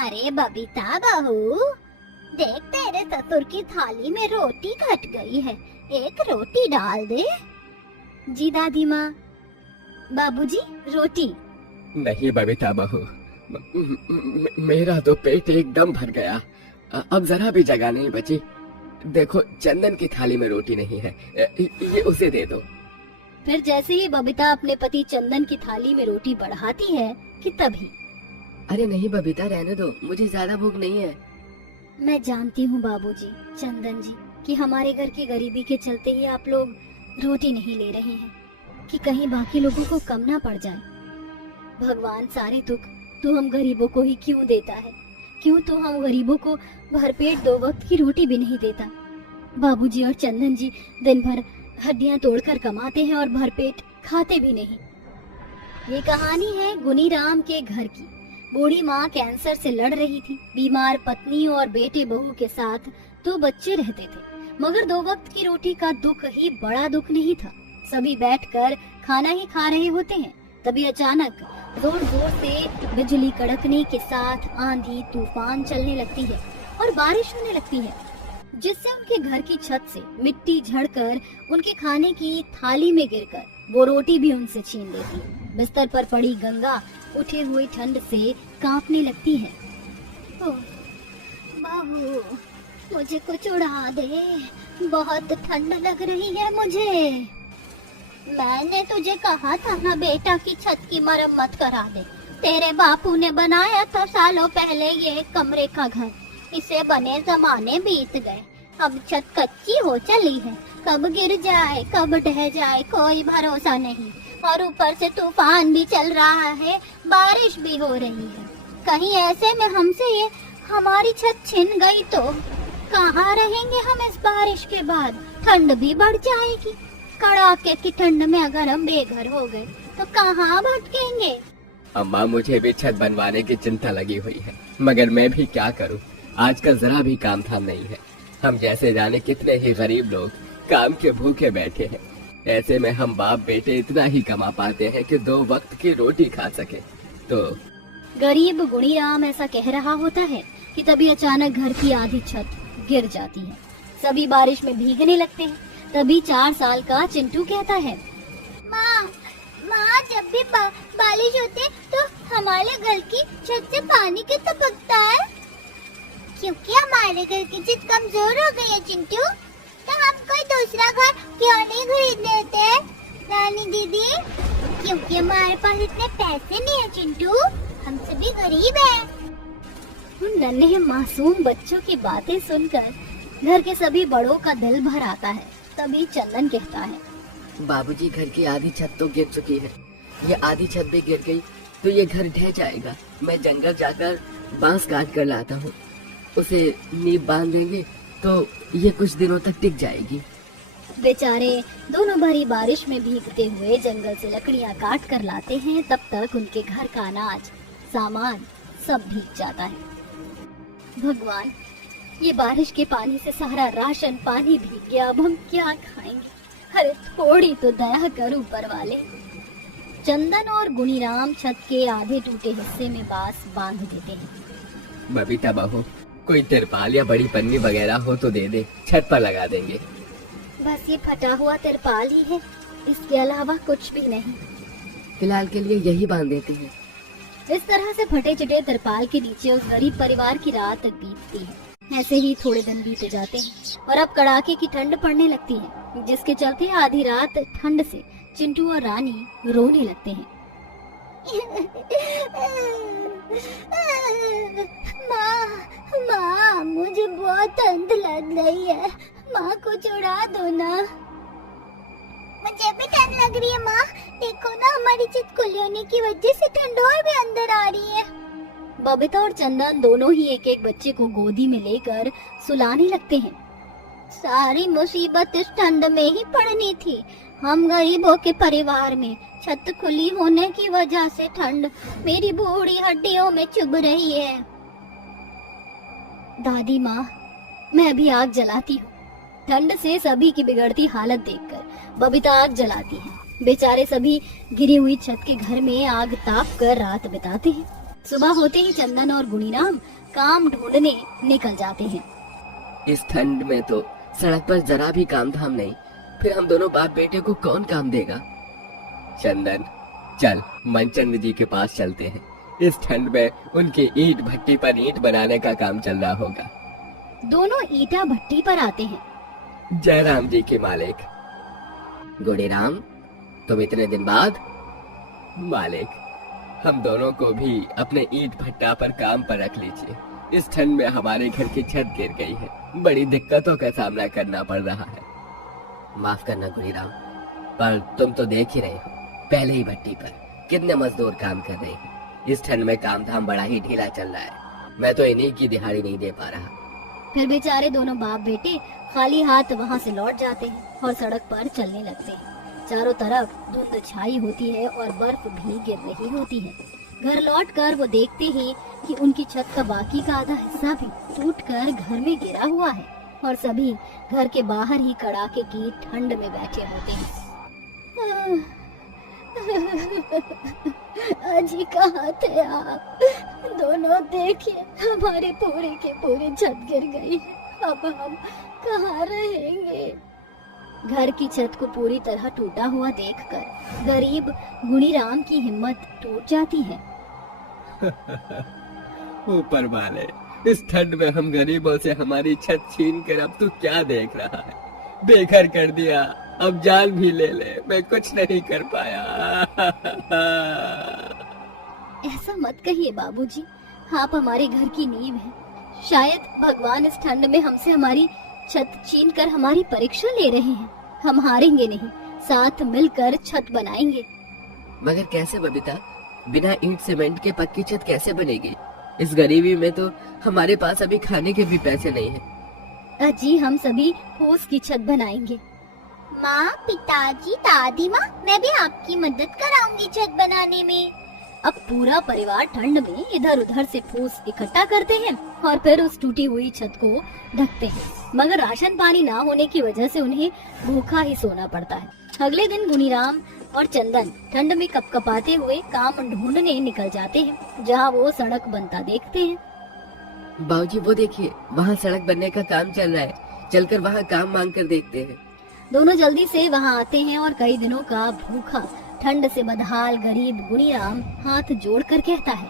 अरे बबीता बहू, देख तेरे ससुर की थाली में रोटी घट गई है, एक रोटी डाल दे। जी दादी माँ। बाबूजी रोटी। नहीं बबीता बहू, मेरा तो पेट एकदम भर गया, अब जरा भी जगह नहीं बची। देखो चंदन की थाली में रोटी नहीं है, ये उसे दे दो। फिर जैसे ही बबीता अपने पति चंदन की थाली में रोटी बढ़ाती है कि तभी। अरे नहीं बबीता, रहने दो, मुझे ज्यादा भूख नहीं है। मैं जानती हूँ बाबूजी, चंदन जी, कि हमारे घर की गरीबी के चलते ही आप लोग रोटी नहीं ले रहे हैं कि कहीं बाकी लोगों को कम ना पड़ जाए। भगवान सारे दुख तू हम गरीबों को ही क्यों देता है? क्यों तू हम गरीबों को भरपेट 2 वक्त की रोटी भी नहीं देता? बाबूजी और चंदन जी दिन भर हड्डियां तोड़कर कमाते हैं और भरपेट खाते भी नहीं। ये कहानी है गुनीराम के घर की। बूढ़ी माँ कैंसर से लड़ रही थी। बीमार पत्नी और बेटे बहू के साथ 2 बच्चे रहते थे, मगर 2 वक्त की रोटी का दुख ही बड़ा दुख नहीं था। सभी बैठकर खाना ही खा रहे होते हैं, तभी अचानक जोर जोर से बिजली कड़कने के साथ आंधी तूफान चलने लगती है और बारिश होने लगती है, जिससे उनके घर की छत से मिट्टी झड़कर उनके खाने की थाली में गिरकर वो रोटी भी उनसे छीन लेती है। बिस्तर पर पड़ी गंगा उठे हुए ठंड से कांपने लगती है। बहू, मुझे कुछ उड़ा दे, बहुत ठंड लग रही है मुझे। मैंने तुझे कहा था ना बेटा कि छत की मरम्मत करा दे। तेरे बापू ने बनाया था सालों पहले ये कमरे का घर, इसे बने जमाने बीत गए। अब छत कच्ची हो चली है, कब गिर जाए कब ढह जाए कोई भरोसा नहीं। और ऊपर से तूफान भी चल रहा है, बारिश भी हो रही है। कहीं ऐसे में हमसे ये हमारी छत छिन गई तो कहाँ रहेंगे हम इस बारिश के बाद? ठंड भी बढ़ जाएगी। कड़ाके की ठंड में अगर हम बेघर हो गए तो कहाँ भटकेंगे? अम्मा, मुझे भी छत बनवाने की चिंता लगी हुई है, मगर मैं भी क्या करूं? आजकल जरा भी काम धाम नहीं है। हम जैसे जाने कितने ही गरीब लोग काम के भूखे बैठे हैं। ऐसे में हम बाप बेटे इतना ही कमा पाते हैं कि 2 वक्त की रोटी खा सके। तो गरीब गुणीराम ऐसा कह रहा होता है कि तभी अचानक घर की आधी छत गिर जाती है। सभी बारिश में भीगने लगते हैं। तभी 4 साल का चिंटू कहता है, माँ, जब भी बारिश होती है तो हमारे घर की छत से पानी क्यों टपकता है? क्योंकि हमारे घर की छत कमजोर हो गई है चिंटू, तो हम कोई दूसरा घर क्यों नहीं खरीद लेते रानी दीदी? क्योंकि हमारे पास इतने पैसे नहीं है चिंटू, हम सभी गरीब हैं। उन नन्हे मासूम बच्चों की बातें सुनकर घर के सभी बड़ों का दिल भर आता है। तभी चंदन कहता है, बाबूजी, घर की आधी छत तो गिर चुकी है, ये आधी छत भी गिर गई तो ये घर ढह जाएगा। मैं जंगल जाकर बांस काट कर लाता हूँ, उसे नींव बांध देंगे तो ये कुछ दिनों तक टिक जाएगी। बेचारे दोनों भारी बारिश में भीगते हुए जंगल से लकड़ियाँ काट कर लाते हैं। तब तक उनके घर का अनाज सामान सब भीग जाता है। भगवान, ये बारिश के पानी से सारा राशन पानी भीग गया, अब हम क्या खाएंगे? अरे थोड़ी तो दया कर ऊपर वाले। चंदन और गुणीराम छत के आधे टूटे हिस्से में बांस बांध देते हैं। बबीता बहू, कोई तिरपाल या बड़ी पन्नी वगैरह हो तो दे दे, छत पर लगा देंगे। बस ये फटा हुआ तिरपाल ही है, इसके अलावा कुछ भी नहीं। फिलहाल के लिए यही बांध देते हैं। इस तरह से फटे चिटे तिरपाल के नीचे उस गरीब परिवार की रात बीतती है। ऐसे ही थोड़े दिन बीत जाते हैं और अब कड़ाके की ठंड पड़ने लगती है, जिसके चलते आधी रात ठंड से चिंटू और रानी रोने लगते हैं। माँ, मुझे बहुत ठंड लग रही है, माँ कुछ उड़ा दो ना। मुझे भी ठंड लग रही है माँ, देखो ना हमारी छत खुली होने की वजह से ठंड और भी अंदर आ रही है। बबीता और चंदन दोनों ही एक एक बच्चे को गोदी में लेकर सुलाने लगते हैं। सारी मुसीबत इस ठंड में ही पड़नी थी। हम गरीबों के परिवार में छत खुली होने की वजह से ठंड मेरी बूढ़ी हड्डियों में चुभ रही है। दादी माँ, मैं अभी आग जलाती हूँ। ठंड से सभी की बिगड़ती हालत देखकर बबीता आग जलाती है। बेचारे सभी गिरी हुई छत के घर में आग ताप कर रात बिताते हैं। सुबह होते ही चंदन और गुणीराम काम ढूंढने निकल जाते हैं। इस ठंड में तो सड़क पर जरा भी काम धाम नहीं, फिर हम दोनों बाप बेटे को कौन काम देगा? चंदन, चल मनचंद जी के पास चलते हैं। इस ठंड में उनकी ईंट भट्टी पर ईंट बनाने का काम चल रहा होगा। दोनों ईटा भट्टी पर आते हैं। जय राम जी के मालिक। गुणीराम, तुम इतने दिन बाद? मालिक, हम दोनों को भी अपने ईंट भट्टा पर काम पर रख लीजिए। इस ठंड में हमारे घर की छत गिर गई है, बड़ी दिक्कतों का सामना करना पड़ रहा है। माफ करना गुणीराम, पर तुम तो देख ही रहे हो, पहले ही भट्टी पर कितने मजदूर काम कर रहे हैं। इस ठंड में काम धाम बड़ा ही ढीला चल रहा है। मैं तो इन्हीं की दिहाड़ी नहीं दे पा रहा। फिर बेचारे दोनों बाप बेटे खाली हाथ वहाँ से लौट जाते हैं और सड़क पर चलने लगते हैं। चारों तरफ धुंध छाई होती है और बर्फ भी गिर रही होती है। घर लौटकर वो देखते ही कि उनकी छत का बाकी का आधा हिस्सा भी टूटकर घर में गिरा हुआ है और सभी घर के बाहर ही कड़ाके की ठंड में बैठे होते हैं। अजी कहाँ थे आप? दोनों देखिए, हमारे पूरे के पूरी छत गिर गई है। अब हम कहाँ रहेंगे? घर की छत को पूरी तरह टूटा हुआ देखकर गरीब गुणीराम की हिम्मत टूट जाती है। ऊपर वाले, इस ठंड में हम गरीबों से हमारी छत छीन कर अब तू क्या देख रहा है? बेघर कर दिया, अब जान भी ले ले, मैं कुछ नहीं कर पाया। ऐसा मत कहिए बाबूजी, आप हमारे घर की नींव हैं। शायद भगवान इस ठंड में हमसे हमारी छत छीन कर हमारी परीक्षा ले रहे हैं। हम हारेंगे नहीं, साथ मिलकर छत बनाएंगे। मगर कैसे बबीता? बिना ईंट सीमेंट के पक्की छत कैसे बनेगी? इस गरीबी में तो हमारे पास अभी खाने के भी पैसे नहीं हैं। अजी, हम सभी फूस की छत बनाएंगे। माँ, पिताजी, दादी माँ, मैं भी आपकी मदद कराऊंगी छत बनाने में। अब पूरा परिवार ठंड में इधर उधर से फूस इकट्ठा करते हैं और फिर उस टूटी हुई छत को ढकते हैं। मगर राशन पानी ना होने की वजह से उन्हें भूखा ही सोना पड़ता है। अगले दिन गुणीराम और चंदन ठंड में कपकपाते हुए काम ढूंढने निकल जाते हैं, जहाँ वो सड़क बनता देखते हैं। बाबूजी, वो देखिए, वहाँ सड़क बनने का काम चल रहा है। चलकर वहाँ काम मांग कर देखते हैं। दोनों जल्दी से वहाँ आते हैं और कई दिनों का भूखा ठंड से बदहाल गरीब गुणीराम हाथ जोड़कर कहता है,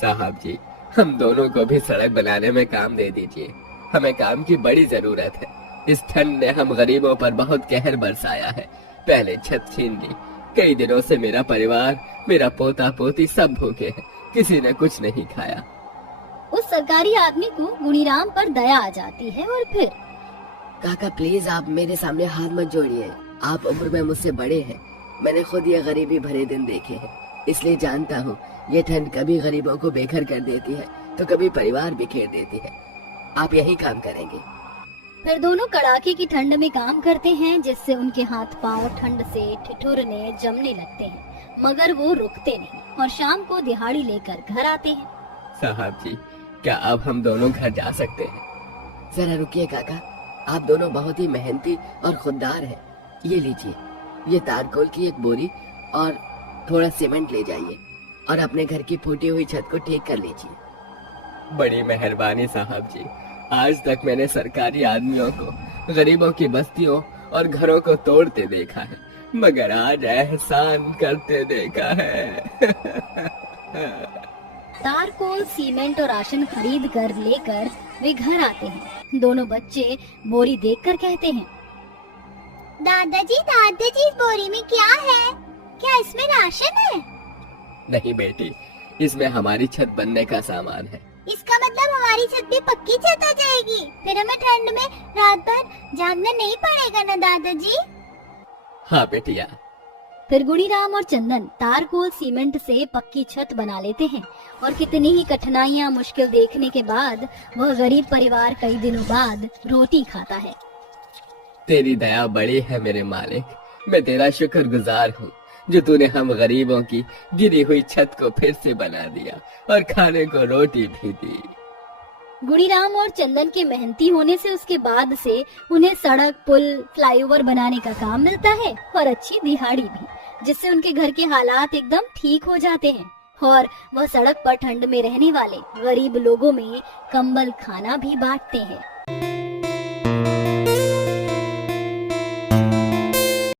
साहब जी, हम दोनों को भी सड़क बनाने में काम दे दीजिए। हमें काम की बड़ी जरूरत है। इस ठंड ने हम गरीबों पर बहुत कहर बरसाया है। पहले छत छीन ली, कई दिनों से मेरा परिवार, मेरा पोता पोती सब भूखे हैं, किसी ने कुछ नहीं खाया। उस सरकारी आदमी को गुणीराम पर दया आ जाती है और फिर, काका प्लीज आप मेरे सामने हाथ मत जोड़िए। आप उम्र में मुझसे बड़े हैं। मैंने खुद ये गरीबी भरे दिन देखे हैं, इसलिए जानता हूँ ये ठंड कभी गरीबों को बेघर कर देती है तो कभी परिवार बिखेर देती है। आप यही काम करेंगे। फिर दोनों कड़ाके की ठंड में काम करते हैं, जिससे उनके हाथ पांव ठंड से ठिठुरने जमने लगते हैं। मगर वो रुकते नहीं और शाम को दिहाड़ी लेकर घर आते हैं। साहब जी, क्या अब हम दोनों घर जा सकते हैं? जरा रुकिए काका, आप दोनों बहुत ही मेहनती और खुददार हैं। ये लीजिए, ये तारकोल की एक बोरी और थोड़ा सीमेंट ले जाइए और अपने घर की फूटी हुई छत को ठीक कर लीजिए। बड़ी मेहरबानी साहब जी। आज तक मैंने सरकारी आदमियों को गरीबों की बस्तियों और घरों को तोड़ते देखा है, मगर आज एहसान करते देखा है। तारकोल, सीमेंट और राशन खरीद कर लेकर वे घर आते हैं। दोनों बच्चे बोरी देखकर कहते हैं, दादाजी, दादाजी, इस बोरी में क्या है? क्या इसमें राशन है? नहीं बेटी, इसमें हमारी छत बनने का सामान है। इसका मतलब हमारी छत भी पक्की छत हो जाएगी। फिर हमें ठंड में रात भर जागना नहीं पड़ेगा ना दादाजी? हाँ बेटिया। फिर गुणीराम और चंदन तारकोल सीमेंट से पक्की छत बना लेते हैं और कितनी ही कठिनाइयाँ मुश्किल देखने के बाद वह गरीब परिवार कई दिनों बाद रोटी खाता है। तेरी दया बड़ी है मेरे मालिक, मैं तेरा शुक्रगुजार हूँ जो तूने हम गरीबों की गिरी हुई छत को फिर से बना दिया और खाने को रोटी भी दी। गुणीराम और चंदन के मेहनती होने से उसके बाद से उन्हें सड़क, पुल, फ्लाईओवर बनाने का काम मिलता है और अच्छी दिहाड़ी भी, जिससे उनके घर के हालात एकदम ठीक हो जाते हैं। और वह सड़क पर ठंड में रहने वाले गरीब लोगों में कंबल खाना भी बांटते हैं।